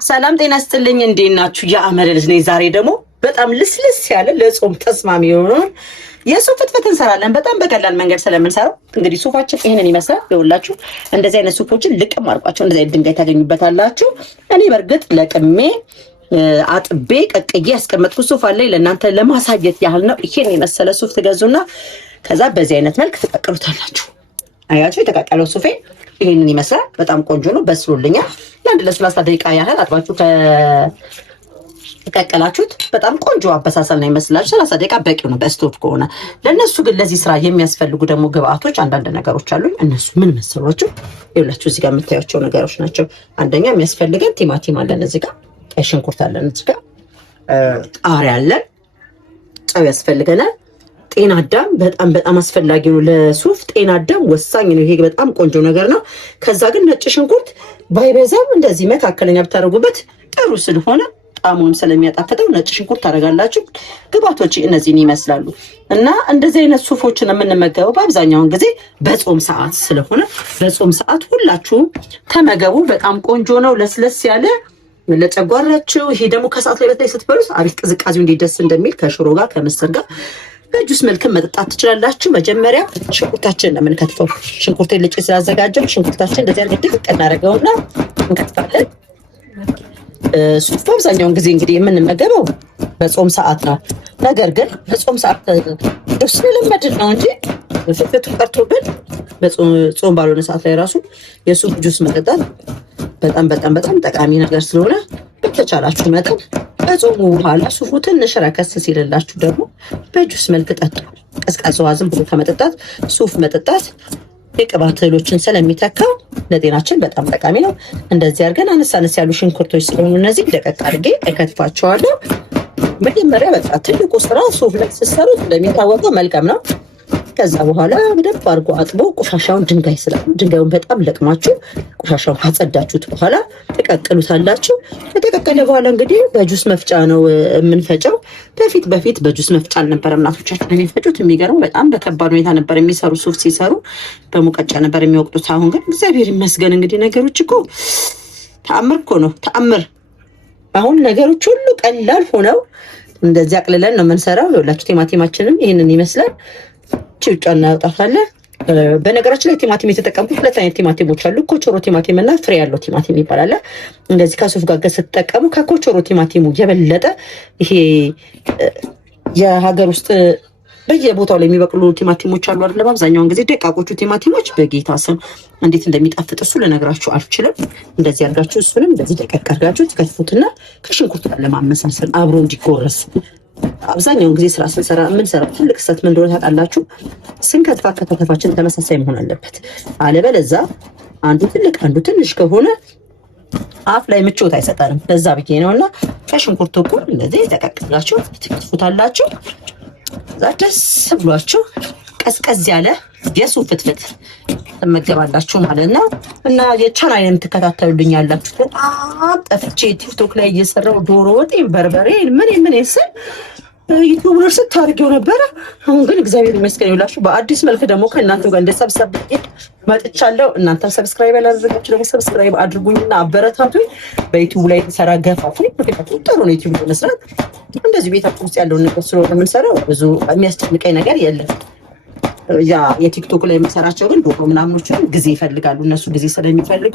ሰላም ጤና ይስጥልኝ። እንዴት ናችሁ? የአመረ ልጅ ነኝ። ዛሬ ደግሞ በጣም ልስልስ ያለ ለጾም ተስማሚ የሆነ የሱፍ ፍትፍት እንሰራለን። በጣም በቀላል መንገድ ስለምንሰራው እንግዲህ ሱፋችን ይሄንን ይመስላል። ይኸውላችሁ እንደዚህ አይነት ሱፎችን ልቅም አድርጓቸው እንደዚህ አይነት ድንጋይ ታገኙበታላችሁ። እኔ በእርግጥ ለቅሜ አጥቤ ቀቅዬ ያስቀመጥኩት ሱፍ አለ። ለእናንተ ለማሳየት ያህል ነው። ይሄን የመሰለ ሱፍ ትገዙና ከዛ በዚህ አይነት መልክ ትቀቅሉታላችሁ። አያችሁ የተቀቀለው ሱፌ ይሄንን ይመስላል። በጣም ቆንጆ ነው። በስሎልኛል። ለአንድ ለ30 ደቂቃ ያህል አጥባችሁ ከቀቀላችሁት በጣም ቆንጆ አበሳሰል ነው ይመስላል። 30 ደቂቃ በቂው ነው በስቶቭ ከሆነ። ለነሱ ግን ለዚህ ስራ የሚያስፈልጉ ደግሞ ግብአቶች አንዳንድ ነገሮች አሉኝ። እነሱ ምን መሰሏችሁ? ይኸውላችሁ እዚህ ጋር የምታዩቸው ነገሮች ናቸው። አንደኛ የሚያስፈልገን ቲማቲም አለን፣ እዚህ ጋር ቀይ ሽንኩርት አለን፣ እዚህ ጋር ቃሪያ አለን፣ ጨው ያስፈልገናል። ጤና አዳም በጣም አስፈላጊ ነው ለሱፍ። ጤና አዳም ወሳኝ ነው። ይሄ በጣም ቆንጆ ነገር ነው። ከዛ ግን ነጭ ሽንኩርት ባይበዛም እንደዚህ መካከለኛ ብታደርጉበት ጥሩ ስለሆነ ጣሙን ስለሚያጣፍጠው ነጭ ሽንኩርት ታደርጋላችሁ። ግብአቶች እነዚህን ይመስላሉ እና እንደዚህ አይነት ሱፎችን የምንመገበው በአብዛኛውን ጊዜ በጾም ሰዓት ስለሆነ በጾም ሰዓት ሁላችሁም ተመገቡ። በጣም ቆንጆ ነው፣ ለስለስ ያለ ለጨጓራችሁ። ይሄ ደግሞ ከሰዓት ላይ በተለይ ስትበሉት አሪፍ ቅዝቃዜው እንዴት ደስ እንደሚል ከሽሮ ጋር ከምስር ጋር በጁስ መልክም መጠጣት ትችላላችሁ። መጀመሪያ ሽንኩርታችንን ነው የምንከትፈው። ሽንኩርቴን ልጬ ስላዘጋጀው ሽንኩርታችን እንደዚህ አድርገን ድቅቅ እናደርገውና እንከትፋለን። ሱፍ በአብዛኛውን ጊዜ እንግዲህ የምንመገበው በጾም ሰዓት ነው። ነገር ግን በጾም ሰዓት ደስ ስለለመድን ነው እንጂ ፍትፍቱ ቀርቶብን በጾም ባልሆነ ሰዓት ላይ ራሱ የሱፍ ጁስ መጠጣት በጣም ጠቃሚ ነገር ስለሆነ በተቻላችሁ መጠን ከጾሙ በኋላ ሱፉ ትንሽ ረከስ ሲልላችሁ ደግሞ በጁስ መልክ ጠጡ። ቀዝቃዛ ውሃ ዝም ብሎ ከመጠጣት ሱፍ መጠጣት የቅባት እህሎችን ስለሚተካው ለጤናችን በጣም ጠቃሚ ነው። እንደዚህ አድርገን አነስ ያሉ ሽንኩርቶች ስለሆኑ እነዚህ ደቀቅ አድርጌ እከትፋቸዋለሁ። መጀመሪያ በቃ ትልቁ ስራ ሱፍ ላይ ስትሰሩት እንደሚታወቀው መልቀም ነው። ከዛ በኋላ በደንብ አድርጎ አጥቦ ቆሻሻውን ድንጋዩን በጣም ለቅማችሁ ቆሻሻውን ካጸዳችሁት በኋላ ተቀቅሉታላችሁ። ከተቀቀለ በኋላ እንግዲህ በጁስ መፍጫ ነው የምንፈጨው። በፊት በጁስ መፍጫ አልነበረም እናቶቻችን የሚፈጩት። የሚገርመው በጣም በከባድ ሁኔታ ነበር የሚሰሩ ሱፍ ሲሰሩ በሙቀጫ ነበር የሚወቅጡት። አሁን ግን እግዚአብሔር ይመስገን እንግዲህ ነገሮች እኮ ተአምር እኮ ነው ተአምር። አሁን ነገሮች ሁሉ ቀላል ሆነው እንደዚህ አቅልለን ነው የምንሰራው። ይኸውላችሁ ቲማቲማችንም ይህንን ይመስላል። ጭውጫ እናወጣፋለን። በነገራችን ላይ ቲማቲም የተጠቀምኩት ሁለት አይነት ቲማቲሞች አሉ። ኮቾሮ ቲማቲም እና ፍሬ ያለው ቲማቲም ይባላል። እንደዚህ ከሱፍ ጋር ስትጠቀሙ ከኮቾሮ ቲማቲሙ የበለጠ ይሄ የሀገር ውስጥ በየቦታው ላይ የሚበቅሉ ቲማቲሞች አሉ አይደል? በአብዛኛውን ጊዜ ደቃቆቹ ቲማቲሞች በጌታ ስም እንዴት እንደሚጣፍጥ እሱ ልነግራችሁ አልችልም። እንደዚህ አድርጋችሁ እሱንም እንደዚህ ደቀቅ አድርጋችሁ ትከትፉትና ከሽንኩርት ጋር ለማመሳሰል አብሮ እንዲጎረስ። አብዛኛውን ጊዜ ስራ ስንሰራ የምንሰራው ትልቅ ስህተት ምን እንደሆነ ታውቃላችሁ? ስንከትፋ ከተከፋችን ተመሳሳይ መሆን አለበት። አለበለዛ አንዱ ትልቅ አንዱ ትንሽ ከሆነ አፍ ላይ ምቾት አይሰጠንም። ለዛ ብዬ ነውና ከሽንኩርቱ እኩል እንደዚህ ተቀቅላችሁ ትከትፉታላችሁ። እዛ ደስ ብሏችሁ ቀዝቀዝ ያለ የሱፍ ፍትፍት ትመገባላችሁ ማለት ነው። እና የቻናል የምትከታተሉልኝ ያላችሁ በጣም ጠፍቼ ቲክቶክ ላይ እየሰራው ዶሮ ወጤን በርበሬ ምን ስል ዩቲዩብ ነው ስታርገው ነበረ። አሁን ግን እግዚአብሔር ይመስገን ይላችሁ በአዲስ መልክ ደግሞ ከእናንተ ጋር እንደሰብሰብ መጥቻለሁ። እናንተ ሰብስክራይብ ያላደረጋችሁ ደግሞ ሰብስክራይብ አድርጉኝና አበረታቱኝ። በዩቲዩብ ላይ ተሰራ ገፋፉኝ። ጥሩ ነው ዩቲዩብ መስራት። እንደዚህ ቤታችን ውስጥ ያለውን ነገር ስለሆነ የምንሰራው ብዙ የሚያስጨንቀኝ ነገር የለም። ያ የቲክቶክ ላይ የምሰራቸው ግን ዶሮ ምናምኖችን ጊዜ ይፈልጋሉ። እነሱ ጊዜ ስለሚፈልጉ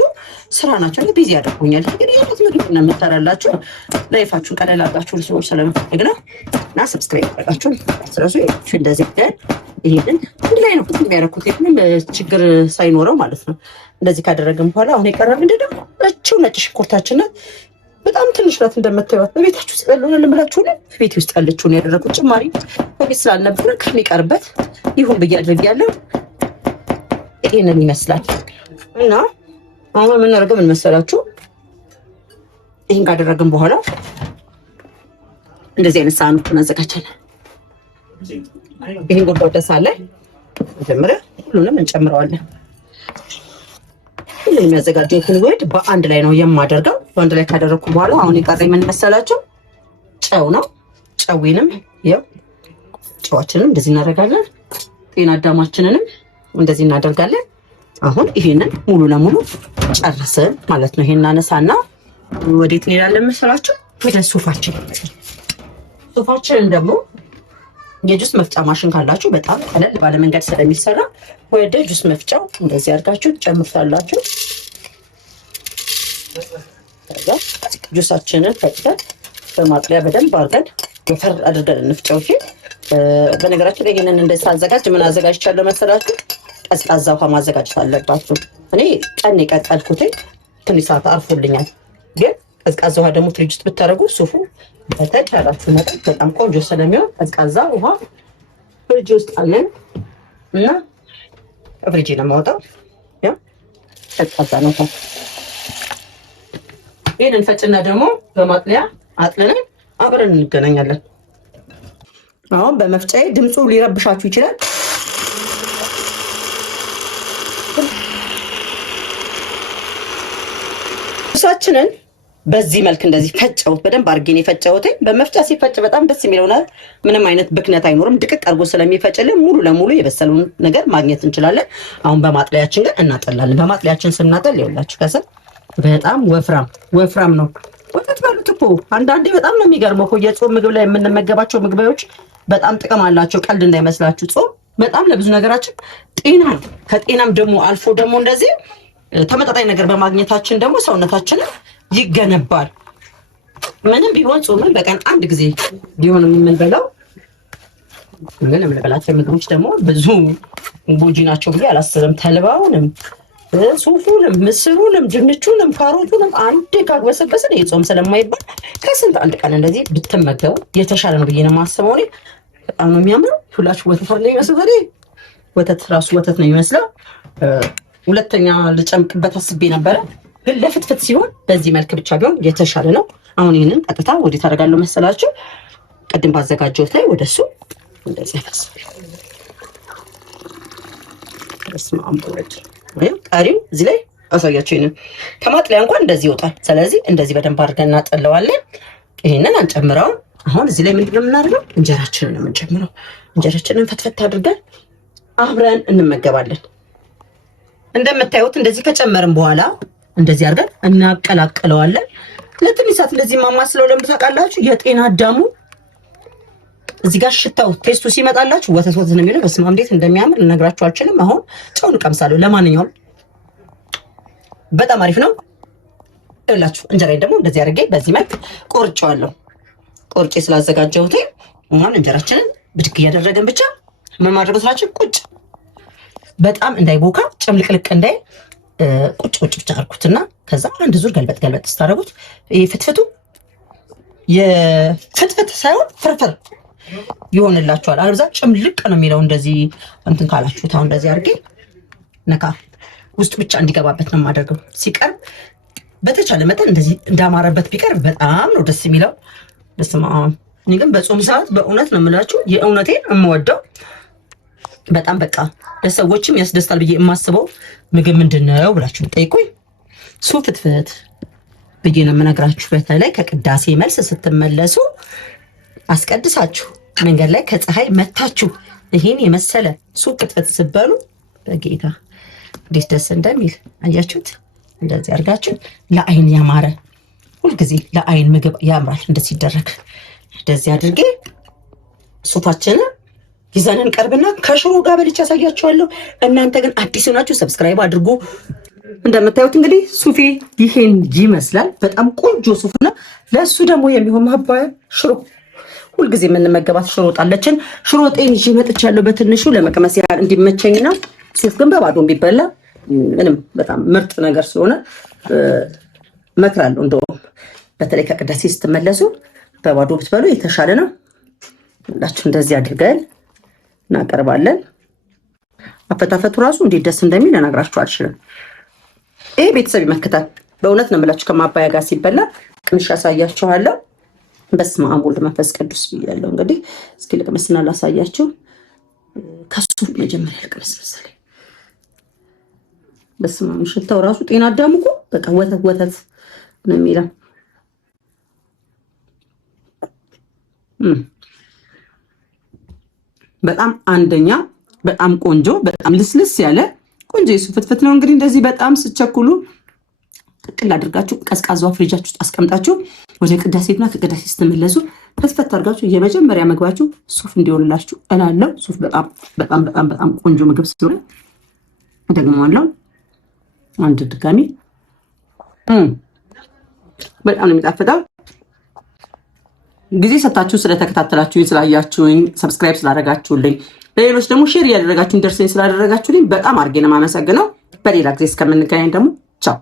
ስራ ናቸው፣ ቢዚ ያደርጉኛል። እንግዲህ ያሉት ምግብ ነው የምታራላችሁ። ላይፋችሁን ቀለል አድርጋችሁ ልስቦች ስለምፈልግ ነው። እና ሰብስክራይብ አድርጋችሁ ስለዚህ እንደዚህ ጋር ይሄንን ሁሉ ላይ ነው የሚያደርጉት ምንም ችግር ሳይኖረው ማለት ነው። እንደዚህ ካደረግን በኋላ አሁን የቀረብ ምንድነው ነጭ ሽንኩርታችን በጣም ትንሽ ናት እንደምታዩት። በቤታችሁ ውስጥ ያለውን ልምላችሁ ነው። ቤት ውስጥ ያለችውን ያደረኩት ጭማሪ በቤት ስላልነበረ ከሚቀርበት ይሁን ብዬ አድርጌያለሁ። ይሄንን ይመስላል እና አሁን የምናደርገው ምን መሰላችሁ? ይሄን ካደረግን በኋላ እንደዚህ አይነት ሳህኖች እናዘጋጃለን። ይሄን ጎድጓዳ ሳህን ላይ መጀመሪያ ሁሉንም እንጨምረዋለን። የሚያዘጋጀውን ውህድ በአንድ ላይ ነው የማደርገው። በአንድ ላይ ካደረኩ በኋላ አሁን የቀረኝ ምን መሰላችሁ? ጨው ነው። ጨዊንም ያው ጨዋችንን እንደዚህ እናደርጋለን። ጤና አዳማችንንም እንደዚህ እናደርጋለን። አሁን ይሄንን ሙሉ ለሙሉ ጨርስን ማለት ነው። ይሄን አነሳና ወዴት እንሄዳለን መሰላችሁ? ወደ ሱፋችን። ሱፋችንን ደግሞ የጁስ መፍጫ ማሽን ካላችሁ በጣም ቀለል ባለ መንገድ ስለሚሰራ ወደ ጁስ መፍጫው እንደዚህ አድርጋችሁ ጨምሩታላችሁ። ከዛ ጁሳችንን ፈጭተን በማጥለያ በደንብ አድርገን ወፈር አድርገን እንፍጨው። በነገራችን ላይ ይሄንን እንደዚህ ሳዘጋጅ ምን አዘጋጅቻለሁ መሰላችሁ? ቀዝቃዛ ውሃ ማዘጋጀት አለባችሁ። እኔ ቀን የቀቀልኩት ትንሽ ሰዓት አርፎልኛል። ግን ቀዝቃዛ ውሃ ደግሞ ፍሪጅ ውስጥ ብታደርጉ ሱፉ በተቻላችሁ መጠን በጣም ቆንጆ ስለሚሆን ቀዝቃዛ ውሃ ፍሪጅ ውስጥ አለን እና ፍሪጅ ነው የማወጣው። ያ ቀዝቃዛ ነው። ይሄንን ፈጭና ደግሞ በማጥለያ አጥለንን አብረን እንገናኛለን። አሁን በመፍጫዬ ድምፁ ሊረብሻችሁ ይችላል። ጁሳችንን በዚህ መልክ እንደዚህ ፈጨሁት። በደንብ አድርጌ የፈጨሁት። በመፍጫ ሲፈጭ በጣም ደስ የሚለው ነገር ምንም አይነት ብክነት አይኖርም። ድቅቅ አድርጎ ስለሚፈጭልን ሙሉ ለሙሉ የበሰለውን ነገር ማግኘት እንችላለን። አሁን በማጥለያችን ግን እናጠላለን። በማጥለያችን ስናጠል ይኸውላችሁ ከስር በጣም ወፍራም ነው። ወተት በሉት እኮ አንዳንዴ በጣም ነው የሚገርመው እኮ የጾም ምግብ ላይ የምንመገባቸው ምግቦች በጣም ጥቅም አላቸው። ቀልድ እንዳይመስላችሁ። ጾም በጣም ለብዙ ነገራችን ጤና ነው። ከጤናም ደግሞ አልፎ ደግሞ እንደዚህ ተመጣጣኝ ነገር በማግኘታችን ደግሞ ሰውነታችንን ይገነባል። ምንም ቢሆን ጾምን በቀን አንድ ጊዜ ቢሆን የምንበላው ግን የምንበላቸው ምግቦች ደግሞ ብዙ ጎጂ ናቸው ብዬ አላስብም። ተልባውንም፣ ሱፉንም፣ ምስሩንም፣ ድንቹንም፣ ካሮቱንም አንዴ ካግበሰበስን የጾም ስለማይባል ከስንት አንድ ቀን እንደዚህ ብትመገቡ የተሻለ ነው ብዬ ነው የማስበው። እኔ በጣም ነው የሚያምረው። ሁላችሁ ወተት አለ ይመስል ወተት ራሱ ወተት ነው የሚመስለው። ሁለተኛ ልጨምቅበት አስቤ ነበረ ግን ለፍትፍት ሲሆን በዚህ መልክ ብቻ ቢሆን የተሻለ ነው። አሁን ይህንን ቀጥታ ወዴት አደርጋለሁ መሰላችሁ? ቅድም ባዘጋጀሁት ላይ ወደሱ እንደዚህ ቀሪው እዚህ ላይ አሳያችሁ። ይሄንን ከማጥለያ እንኳን እንደዚህ ይወጣል። ስለዚህ እንደዚህ በደንብ አድርገን እናጠለዋለን። ይሄንን አንጨምረውም። አሁን እዚህ ላይ ምንድነው የምናደርገው? እንጀራችንን ነው የምንጨምረው። እንጀራችንን ፈትፈት አድርገን አብረን እንመገባለን። እንደምታዩት እንደዚህ ከጨመርን በኋላ እንደዚህ አድርገን እናቀላቅለዋለን። ለትንሽ ሰዓት እንደዚህ ማማስለው ለምን ታውቃላችሁ? የጤና አዳሙ እዚህ ጋር ሽታው ቴስቱ ሲመጣላችሁ ወተት ነው የሚለው። በስመ አብ እንዴት እንደሚያምር ልነግራችሁ አልችልም። አሁን ጨውን ቀምሳለሁ። ለማንኛውም በጣም አሪፍ ነው። እላችሁ እንጀራዬን ደግሞ እንደዚህ አድርጌ በዚህ መልክ ቆርጬዋለሁ። ቆርጬ ስላዘጋጀሁት አሁን እንጀራችንን ብድግ እያደረገን ብቻ ምን ማድረግ ስራችን ቁጭ በጣም እንዳይቦካ ጭምልቅልቅ እንዳይ ቁጭ ብቻ አድርጉትና ከዛ አንድ ዙር ገልበጥ ስታደርጉት ይሄ ፍትፍቱ የፍትፍት ሳይሆን ፍርፍር ይሆንላችኋል። አልብዛ ጭምልቅ ነው የሚለው እንደዚህ እንትን ካላችሁት አሁን እንደዚህ አድርጌ ነካ ውስጥ ብቻ እንዲገባበት ነው የማደርገው። ሲቀርብ በተቻለ መጠን እንደዚህ እንዳማረበት ቢቀርብ በጣም ነው ደስ የሚለው። በስመ አብ። እኔ ግን በጾም ሰዓት በእውነት ነው የምላችሁ የእውነቴን የምወደው በጣም በቃ ለሰዎችም ያስደስታል ብዬ የማስበው ምግብ ምንድነው ብላችሁ ጠይቁኝ፣ ሱፍ ፍትፍት ብዬ ነው የምነግራችሁ። በተለይ ከቅዳሴ መልስ ስትመለሱ አስቀድሳችሁ መንገድ ላይ ከፀሐይ መታችሁ ይሄን የመሰለ ሱፍ ፍትፍት ስትበሉ በጌታ እንዴት ደስ እንደሚል አያችሁት። እንደዚህ አድርጋችሁ ለአይን ያማረ ሁልጊዜ ለአይን ምግብ ያምራል እንደዚህ ሲደረግ። እንደዚህ አድርጌ ሱፋችንን ይዘን እንቀርብና ከሽሮ ጋር በልቼ ያሳያችኋለሁ። እናንተ ግን አዲስ ሆናችሁ ሰብስክራይብ አድርጉ። እንደምታዩት እንግዲህ ሱፌ ይሄን ይመስላል። በጣም ቆንጆ ሱፍ ነው። ለእሱ ደግሞ የሚሆን ማባያ ሽሮ፣ ሁልጊዜ የምንመገባት ሽሮ ጣለችን። ሽሮ ጤን ይዤ መጥቻለሁ በትንሹ ለመቅመስ ያህል እንዲመቸኝና ሱፍ ግን በባዶ ቢበላ ምንም በጣም ምርጥ ነገር ስለሆነ እመክራለሁ። እንደውም በተለይ ከቅዳሴ ስትመለሱ በባዶ ብትበሉ የተሻለ ነው። ሁላችሁ እንደዚህ አድርገን እናቀርባለን። አፈታፈቱ ራሱ እንዴት ደስ እንደሚል እነግራችሁ አልችልም። ይሄ ቤተሰብ ይመክታል። በእውነት ነው የምላችሁ። ከማባያ ጋር ሲበላ ቅምሻ ያሳያችኋለሁ። በስመ አብ ወልድ መንፈስ ቅዱስ ብያለሁ። እንግዲህ እስኪ ልቅመስና ላሳያችሁ። ከሱ መጀመሪያ ልቅመስ መሰለኝ። በስመ አብ ሽታው ራሱ ጤና አዳሙ እኮ በቃ ወተት ነው የሚለው። በጣም አንደኛ፣ በጣም ቆንጆ፣ በጣም ልስልስ ያለ ቆንጆ የሱፍ ፍትፍት ነው። እንግዲህ እንደዚህ በጣም ስቸኩሉ ጥቅል አድርጋችሁ ቀዝቃዛው ፍሪጃችሁ ውስጥ አስቀምጣችሁ ወደ ቅዳሴና ከቅዳሴ ስትመለሱ ፈትፈት አድርጋችሁ የመጀመሪያ ምግባችሁ ሱፍ እንዲሆንላችሁ እላለሁ። ሱፍ በጣም በጣም በጣም በጣም ቆንጆ ምግብ ስለሆነ ደግሞዋለሁ። አንድ ድጋሚ በጣም ነው የሚጣፍጠው። ጊዜ ሰጣችሁ ስለተከታተላችሁኝ፣ ስላያችሁኝ፣ ሰብስክራይብ ስላደረጋችሁልኝ፣ ለሌሎች ደግሞ ሼር እያደረጋችሁኝ ደርሰኝ ስላደረጋችሁልኝ በጣም አድርጌ ነው የማመሰግነው። በሌላ ጊዜ እስከምንገናኝ ደግሞ ቻው።